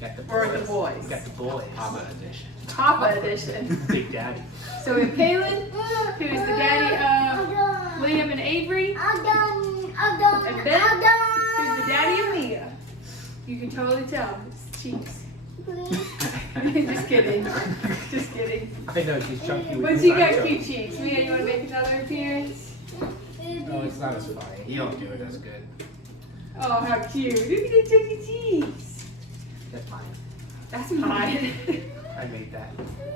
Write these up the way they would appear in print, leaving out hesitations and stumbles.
Got the Or the boys? Got the boys. Papa edition. Papa edition. Big Daddy. So we have Kaylin, who is the daddy of Liam and Avery, and Ben, who's the daddy of Mia. You can totally tell. It's cheeks. Just kidding. Just kidding. I know she's chunky. with But you her got chunky. cute cheeks. Mia, you want to make another appearance? No, it's not as funny. You don't do it as good. Oh, how cute. Look at the chunky cheeks. That's fine. That's mine. I made that.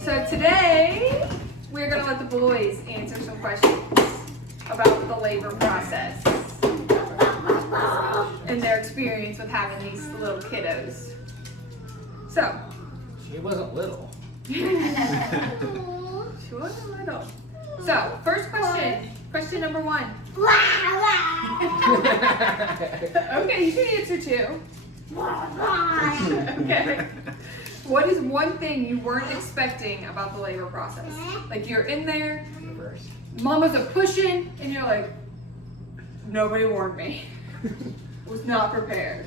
So today, we're going to let the boys answer some questions about the labor process and their experience with having these little kiddos. So, She wasn't little. she wasn't little. So, first question. Question number 1. Okay, you can answer too. Okay. What is one thing you weren't expecting about the labor process? Like you're in there, First. mama's a pushing, and you're like, nobody warned me. Was not prepared.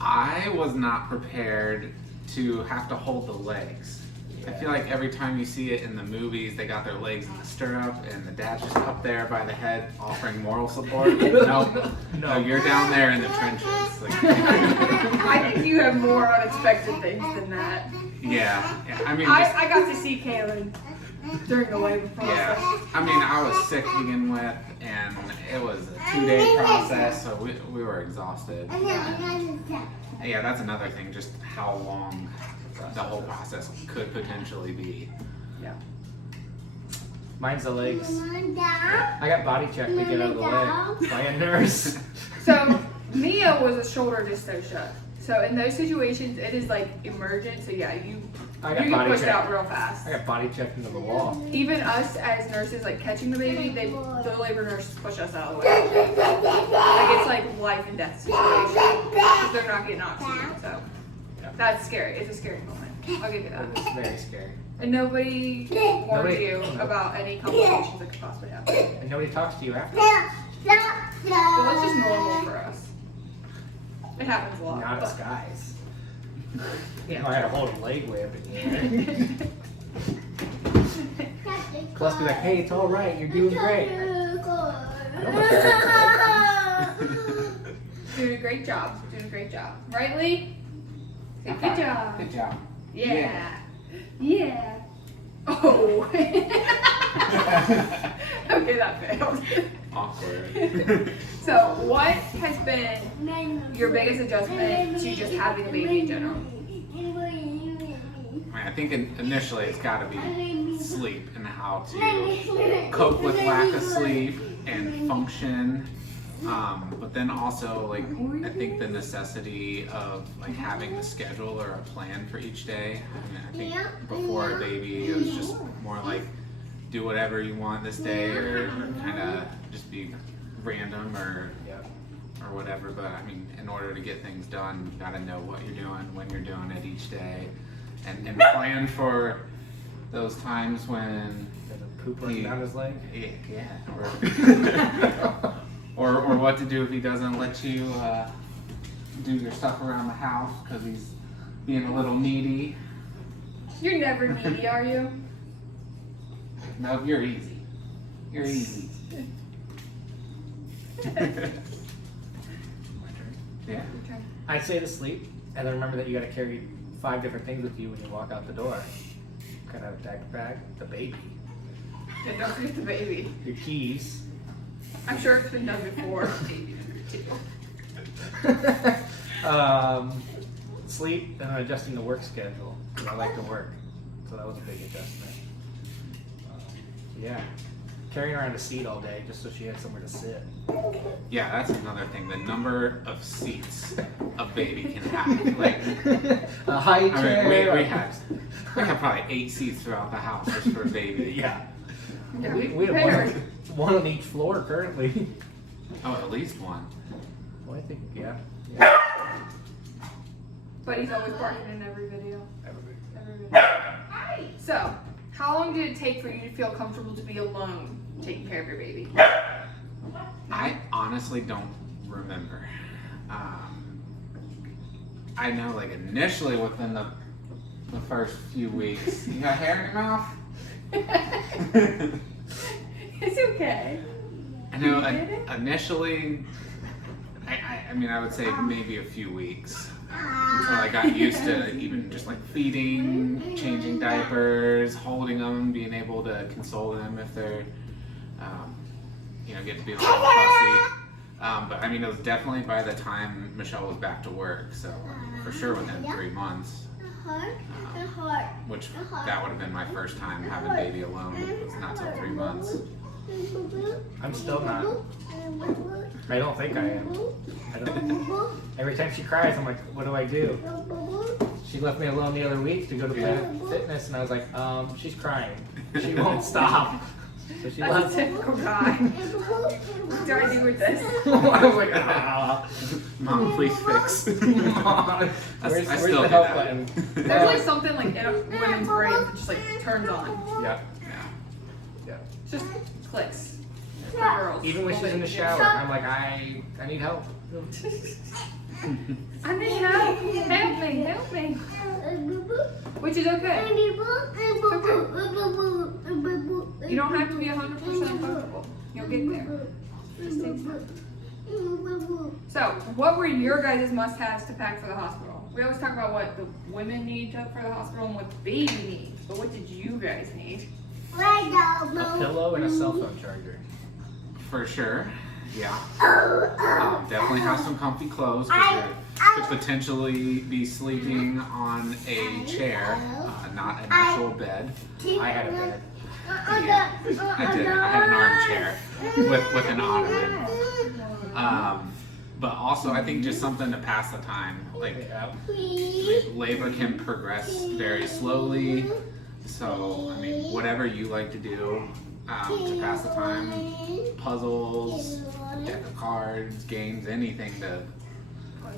I was not prepared to have to hold the legs. I feel like every time you see it in the movies, they got their legs in the stirrup and the dad's just up there by the head offering moral support. No, you're down there in the trenches. Like, I think you have more unexpected things than that. yeah, I mean, just, I got to see Kaylin during the labor process. yeah. I mean, I was sick to begin with, and it was a 2-day process, so we were exhausted. Yeah, that's another thing, just how long the whole process could potentially be. Yeah. Mine's the legs. I got body checked to get out of the leg by a nurse. So Mia was a shoulder dystocia. So in those situations, it is like emergent. So yeah, you I got get body pushed checked. out real fast. I got body checked into the wall. Even us as nurses, like catching the baby, the labor nurses push us out of the way. Like it's like life and death situation because they're not getting oxygen. So Yeah. that's scary. It's a scary moment. I'll give you It that. was very scary. And nobody warned Nobody- you about any complications that could possibly happen. And nobody talks to you after. Well, it's just normal for us. It happens a lot. Not but- us guys. Yeah. I had to hold a leg way up in the air. Plus be like, hey, it's all right. You're doing great. Doing a great job. Doing a great job. Right, Lee? Say, good job. Good job. Yeah. Yeah. Oh. Okay, that failed. Awkward. So, what has been your biggest adjustment to just having a baby in general? I think initially it's got to be sleep and how to cope with lack of sleep and function. But then also, like, I think the necessity of like having a schedule or a plan for each day. I mean, I think before a baby, it was just more like do whatever you want this day, or kind of just be random or whatever. But I mean, in order to get things done, you got to know what you're doing, when you're doing it each day, and plan for those times when There's a poop running down his leg. or what to do if he doesn't let you do your stuff around the house because he's being a little needy. You're never needy, are you? No, you're easy. You're easy. Yeah. I'd say to sleep, and then remember that you got to carry 5 different things with you when you walk out the door. Kind of a diaper bag, the baby, And don't forget the baby. your keys. I'm sure it's been done before. Sleep and then adjusting the work schedule. 'Cause I like to work, so that was a big adjustment. Yeah, carrying around a seat all day just so she had somewhere to sit. Yeah, that's another thing. The number of seats a baby can have. Like, A high I chair. mean, we have probably 8 seats throughout the house just for a baby. Yeah. Yeah, We have prepared. one on each floor currently. Oh, at least one. Well, I think, yeah. But he's always barking in every video. Everybody. Every video. So, how long did it take for you to feel comfortable to be alone taking care of your baby? I honestly don't remember. I know, like initially within the first few weeks, you got hair in your mouth? It's okay. I know, You did it? initially, I mean, I would say maybe a few weeks until I got used to even just like feeding, changing diapers, holding them, being able to console them if they're, get to be a little fussy. But I mean, it was definitely by the time Michelle was back to work, so for sure within 3 months. Which that would have been my first time having baby alone. It's not till 3 months. I'm still not. I don't think I am. Every time she cries, I'm like, what do I do? She left me alone the other week to go to Planet Fitness, and I was like, she's crying. She won't stop. So she That's a left. typical guy. What do I do with this? I was like, Mom, please fix. Mom, I where's still the do help that. button? There's like something like in a women's brain that just like turns on. Yeah, Yeah. yeah. It just clicks. For girls. Even when she's in the shower, I'm like, I need help. I need help. Help me. Which is okay. You don't have to be 100% comfortable. You'll get there. Just takes time. So, what were your guys' must-haves to pack for the hospital? We always talk about what the women need for the hospital and what the baby needs, but what did you guys need? A pillow and a cell phone charger. For sure. Yeah. Definitely have some comfy clothes because you could potentially be sleeping on a chair, not an actual bed. I had a bed. Yeah, I did. I had an armchair with an ottoman. But also, I think just something to pass the time. Like, Yeah. labor can progress very slowly. So, I mean, whatever you like to do to pass the time, puzzles, deck of cards, games, anything to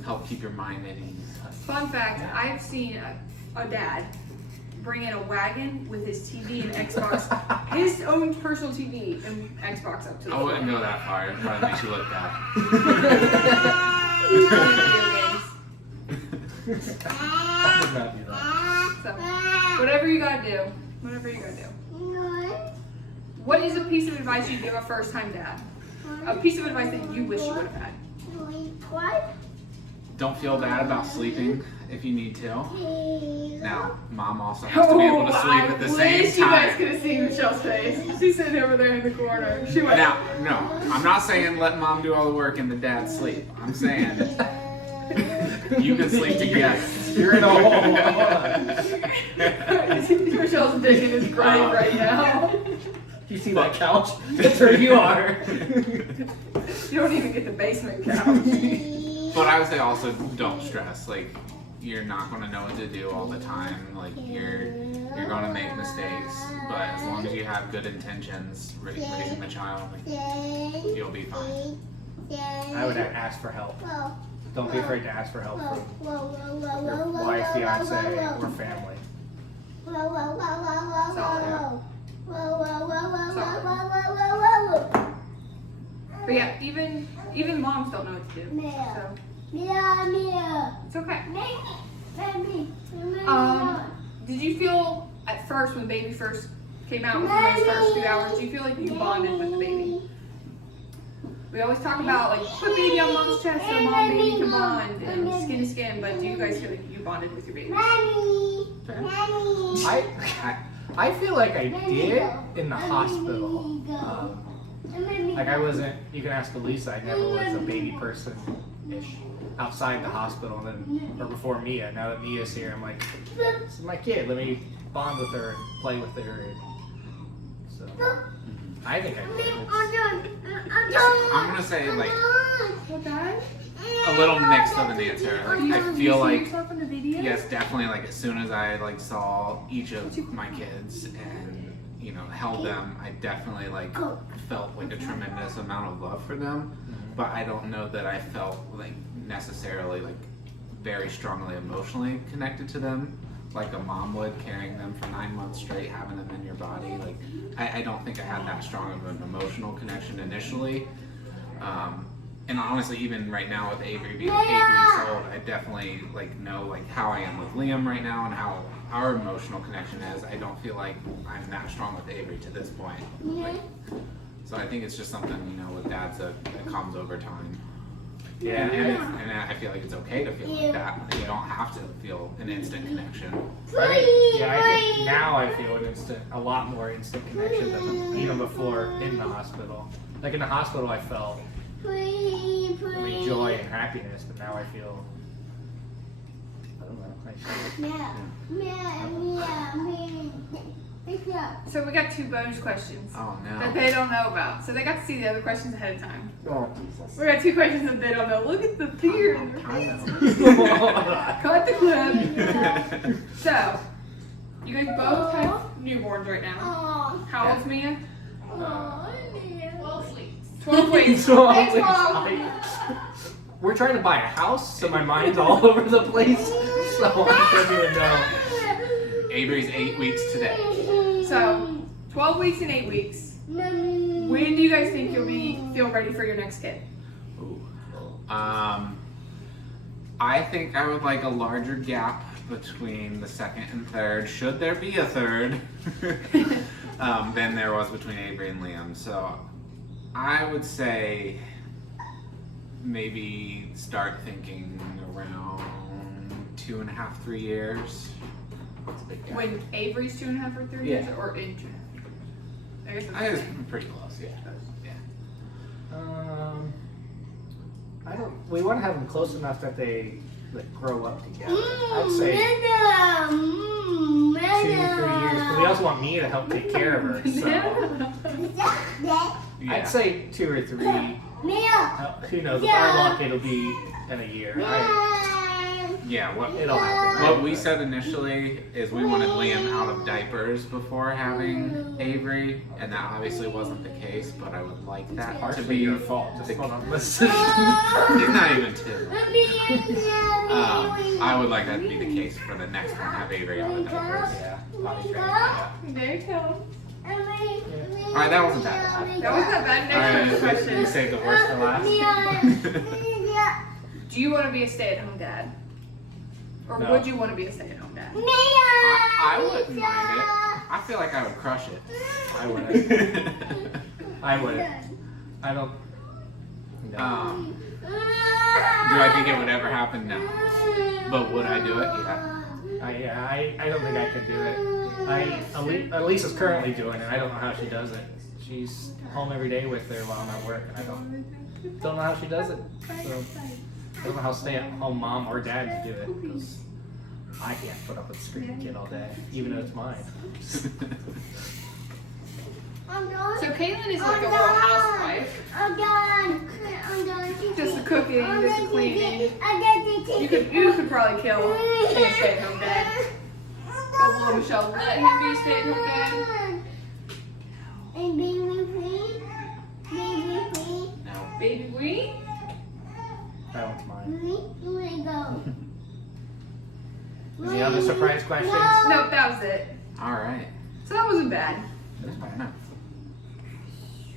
help keep your mind at ease. Fun fact, I've seen a dad bring in a wagon with his TV and Xbox, his own personal TV and Xbox up to the I floor. wouldn't go that far. It probably makes you look bad. I did not do that. So, whatever you gotta do. What is a piece of advice you give a first-time dad? A piece of advice that you wish you would have had. Don't feel bad about sleeping if you need to. Now, mom also has to be able to sleep at the I same wish you guys time. could have seen Michelle's face. She's sitting over there in the corner. She went. Now, no, I'm not saying let mom do all the work and the dad sleep. I'm saying you can sleep together. You're in a hole. Michelle's digging his grave right now. You see that couch? That's where you are. You don't even get the basement couch. But I would say also don't stress. Like, you're not going to know what to do all the time. Like, you're going to make mistakes. But as long as you have good intentions raising the child, like, you'll be fine. I would ask for help. Don't be afraid to ask for help from your wife, fiance, or family. But yeah, even moms don't know what to do. So it's okay. Did you feel at first when baby first came out within those first few hours, do you feel like you bonded with the baby? We always talk about like put baby on mom's chest so mom and baby can bond and skin to skin, but do you guys feel like you bonded with your baby? I feel like I did in the hospital. Like I wasn't, you can ask Elisa, I never was a baby person-ish outside the hospital. And then, or before Mia, now that Mia's here, I'm like, this is my kid, let me bond with her and play with her. And so, I think I did. I'm going to say, like, What, Dad? a little mixed of an answer. Like, I feel like, yourself in the video? yes, definitely, like, as soon as I, like, saw each of my kids and, held them, I definitely, like, felt, like, a tremendous amount of love for them. But I don't know that I felt, like, necessarily, like, very strongly emotionally connected to them like a mom would, carrying them for 9 months straight, having them in your body. Like, I don't think I had that strong of an emotional connection initially. and honestly, even right now with Avery being 8 weeks old, I definitely know how I am with Liam right now and how our emotional connection is. I don't feel like I'm that strong with Avery to this point. So I think it's just something, with dads that comes over time. Yeah. And I feel like it's okay to feel like that. You don't have to feel an instant connection. I think now I feel a lot more instant connection than even before in the hospital. Like in the hospital, I felt really joy and happiness, but now I feel, I don't know. So we got 2 bonus questions Oh that no. they don't know about. So they got to see the other questions ahead of time. Oh, Jesus. We got 2 questions that they don't know. Look at the fear in their I faces. know. Cut the clip. So, you guys both have newborns right now. How old's Mia? 12 weeks. So Thanks, I Mom. was we're trying to buy a house, so my mind's all over the place. So I don't even know. Avery's 8 weeks today. So, 12 weeks and 8 weeks. When do you guys think you'll feel ready for your next kid? Ooh. I think I would like a larger gap between the second and third, should there be a third, than there was between Avery and Liam. So I would say maybe start thinking around 2.5, 3 years. It's a big gap. When Avery's 2.5 or 3 Yeah. years, or in 2.5? I guess I think it's pretty close, yeah. We want to have them close enough that they grow up together. I'd say 2 to 3 years, but we also want Mia to help take care of her. So Yeah. I'd say 2 or 3. Who knows? With our luck, it'll be in a year. Yeah, It'll happen. what we said initially is we wanted Liam out of diapers before having Avery, and that obviously wasn't the case, but I would like that to Partially be your fault. Just hold on. Listen. He's not even 2. I would like that to be the case for the next one, have Avery out of diapers. Yeah, potty training. Yeah. There you go. Alright, that wasn't that That wasn't that bad. Next Alright, question. you saved the worst for last. bad. Do you want to be a stay-at-home dad? Or No. would you want to be a stay-at-home dad? I wouldn't mind it. I feel like I would crush it. I wouldn't. I wouldn't. I don't. No. Do I think it would ever happen? No. But would I do it? Yeah. I don't think I could do it. Elisa's currently doing it. I don't know how she does it. She's home every day with her while I'm at work, and I don't know how she does it. So I don't know how stay-at-home mom or dad do it, because I can't put up with a screaming kid all day, even though it's mine. So Caitlin is like a little housewife. Just the cooking, just the cleaning. You could probably kill being a stay-at-home dad. But will Michelle let him be a stay-at-home dad? No. Baby Wee? That one's mine. Any other surprise questions? Nope, that was it. Alright. So that wasn't bad. That's fine enough.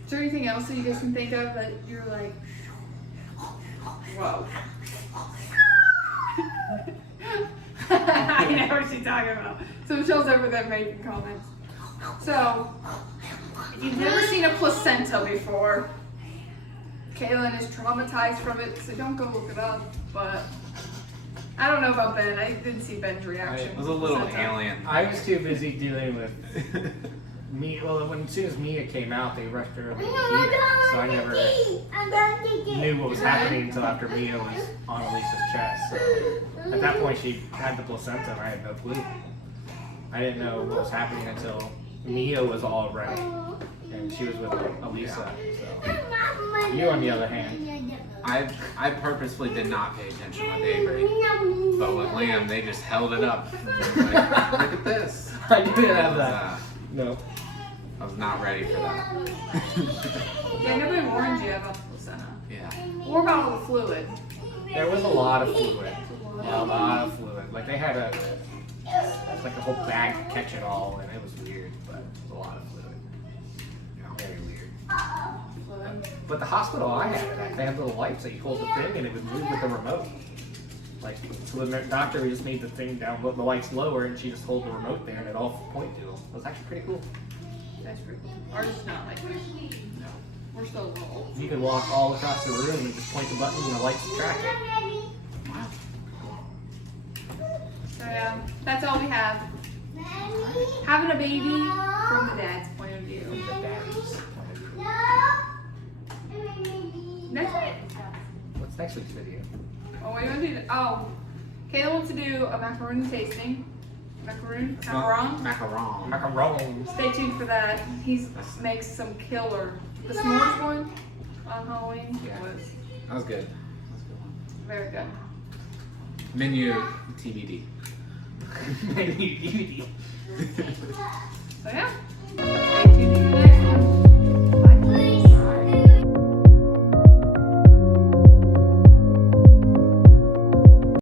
Is there anything else that you guys can think of that you're like, whoa? I know what she's talking about. So Michelle's over there making comments. So, if you've never seen a placenta before, Kaylin is traumatized from it, so don't go look it up. But I don't know about Ben. I didn't see Ben's reaction. It was a little Placenta. alien. I was too busy dealing with me. Well, as soon as Mia came out, they rushed her over to the unit, so I never knew what was happening until after Mia was on Elisa's chest. So at that point, she had the placenta, and I had no clue. I didn't know what was happening until Mia was all right, and she was with Elisa. So you, on the other hand, I purposely did not pay attention with Avery, but with Liam, they just held it up. And was like, look at this. I didn't have I that. was, No. I was not ready for that. Yeah, nobody warned you about the placenta. Yeah. Or about all the fluid. There was a lot of fluid. A lot of fluid. Like they had a whole bag to catch it all, and it was weird, but it was a lot of fluid. Very weird. But the hospital I had it at, they had little lights that you hold the thing and it would move with the remote. Like, so the doctor just made the thing down, the lights lower, and she just hold the remote there and it all point to them. It was actually pretty cool. That's pretty cool. Ours is not like that. No. We're still a little old. You can walk all across the room and just point the button and the lights will track it. So yeah, that's all we have. Having a baby from the dad's point of view. The daddy's point of view. That's it. What's next week's video? Oh, what do you want to do? Oh, Kayla wants to do a macaroon tasting. Macaroon? Macaron? Macaron. Macarons. Stay tuned for that. He makes some killer. The s'mores one on Halloween Yeah. was That was good. That was a good one. very good. Menu TBD. Maybe. So yeah, stay tuned for that.